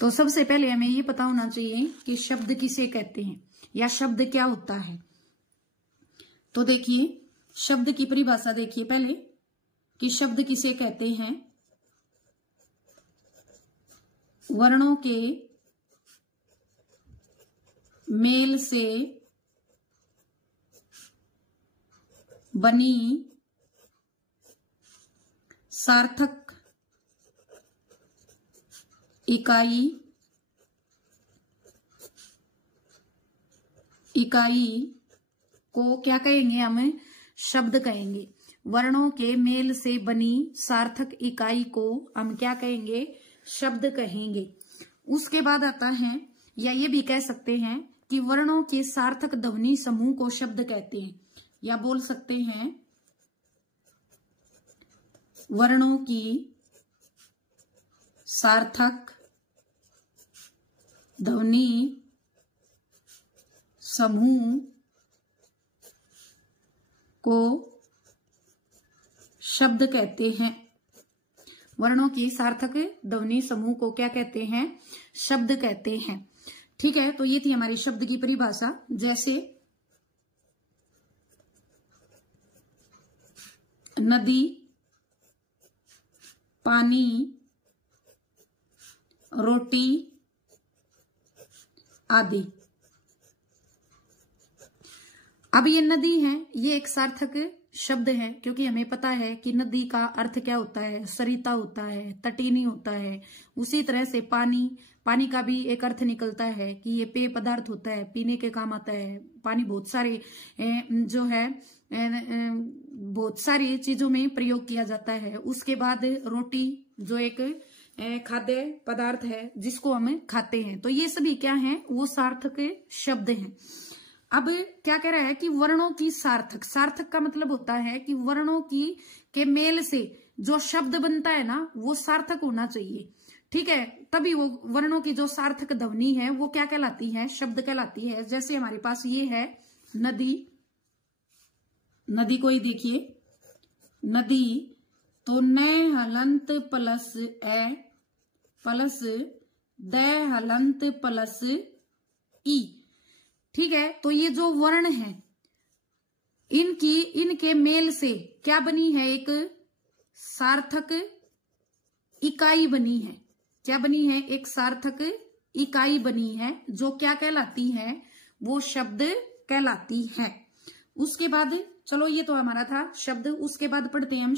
तो सबसे पहले हमें ये पता होना चाहिए कि शब्द किसे कहते हैं या शब्द क्या होता है। तो देखिए शब्द की परिभाषा देखिए पहले कि शब्द किसे कहते हैं। वर्णों के मेल से बनी सार्थक इकाई को क्या कहेंगे, हम शब्द कहेंगे। वर्णों के मेल से बनी सार्थक इकाई को हम क्या कहेंगे, शब्द कहेंगे। उसके बाद आता है, या ये भी कह सकते हैं कि वर्णों के सार्थक ध्वनि समूह को शब्द कहते हैं, या बोल सकते हैं वर्णों की सार्थक ध्वनि समूह को शब्द कहते हैं। वर्णों की सार्थक ध्वनि समूह को क्या कहते हैं, शब्द कहते हैं। ठीक है, तो ये थी हमारी शब्द की परिभाषा। जैसे नदी, पानी, रोटी आदि। अब ये नदी है, ये एक सार्थक शब्द है, क्योंकि हमें पता है कि नदी का अर्थ क्या होता है, सरिता होता है, तटीनी होता है। उसी तरह से पानी का भी एक अर्थ निकलता है कि ये पेय पदार्थ होता है, पीने के काम आता है। पानी बहुत सारे जो है बहुत सारी चीजों में प्रयोग किया जाता है। उसके बाद रोटी जो एक खाद्य पदार्थ है जिसको हम खाते हैं। तो ये सभी क्या है, वो सार्थक शब्द हैं। अब क्या कह रहा है कि वर्णों की सार्थक का मतलब होता है कि वर्णों के मेल से जो शब्द बनता है ना, वो सार्थक होना चाहिए। ठीक है, तभी वो वर्णों की जो सार्थक ध्वनि है वो क्या कहलाती है, शब्द कहलाती है। जैसे हमारे पास ये है नदी को ही देखिए, नदी तो न हलंत प्लस ए प्लस द हलंत प्लस ई। ठीक है, तो ये जो वर्ण है इनके मेल से क्या बनी है, एक सार्थक इकाई बनी है। क्या बनी है, एक सार्थक इकाई बनी है, जो क्या कहलाती है, वो शब्द कहलाती है। उसके बाद चलो ये तो हमारा था शब्द। उसके बाद पढ़ते हैं हम